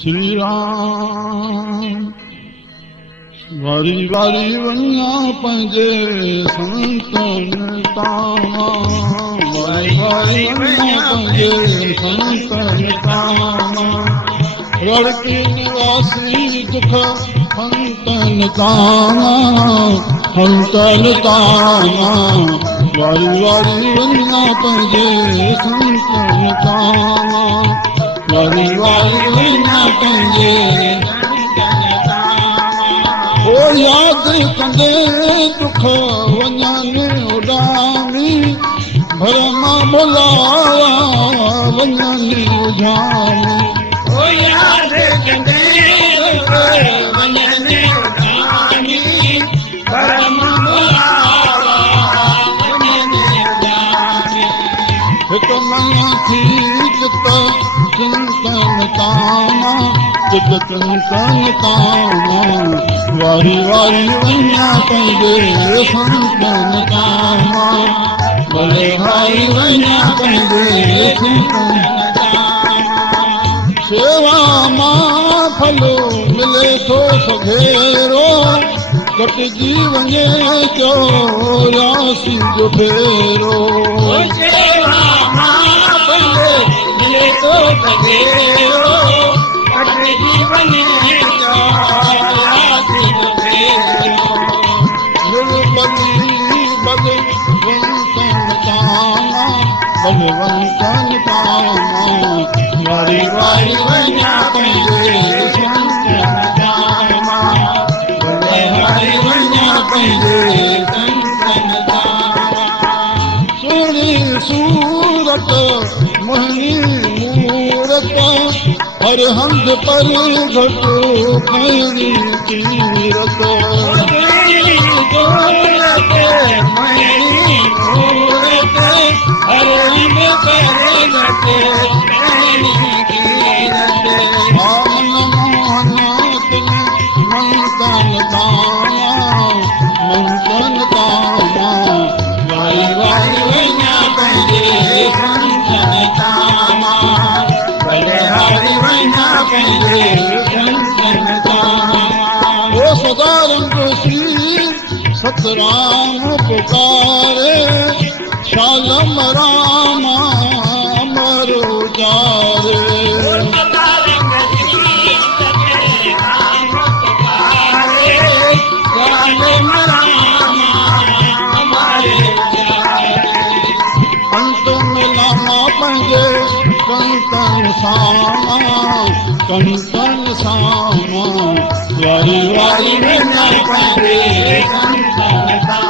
श्री राम वारी वारी वञा पंहिंजे संतन तां वारी वारी वञा पंहिंजे संतन तां रड़की निवासी दुख हंतन तां वारी वारी वञा पंहिंजे संतन तां वारी वारी वञा पंहिंजे ओ याद कंदे दुख वञनि उॾामी भरम बुलाया वञनि उॾामी ओ याद कंदे दुख वञनि उॾामी भरम बुलाया वञनि उॾामी हिकु मना थी चित चिंतन तां चिंतन तां वारी वारी वञा पंहिंजे संतन तां भले वारी वञा पंहिंजे संतन सेवा मां फलो मिले थो सघेरो कटिजी वञे चौरासी जो फेरो सेवा मां फलो मिले थो सघेरो कटिजी वञे वारी वारी वञा पंहिंजे संतन तां वारी वञा पंहिंजे संतन तां सुहिणी सूरत मोहिनी मूरत हर हंध पर घटो खणी तीरत मंतन तां वारी वारी वञा पंहिंजे संतन तां भले वारी वञा पंहिंजे संतन तां ओ सदा रंग श्री सतराम पुकारे शालम राम अमरो जारे कंतन सामा वारी वारी वञा पंहिंजे संतन तां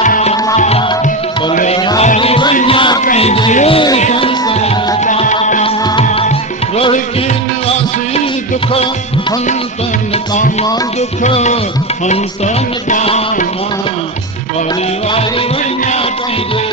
भले वारी वञा पंहिंजे संतन तां रड़की निवासी दुख हंतन तां दुख हंतन तां वारी वारी वञा पंहिंजे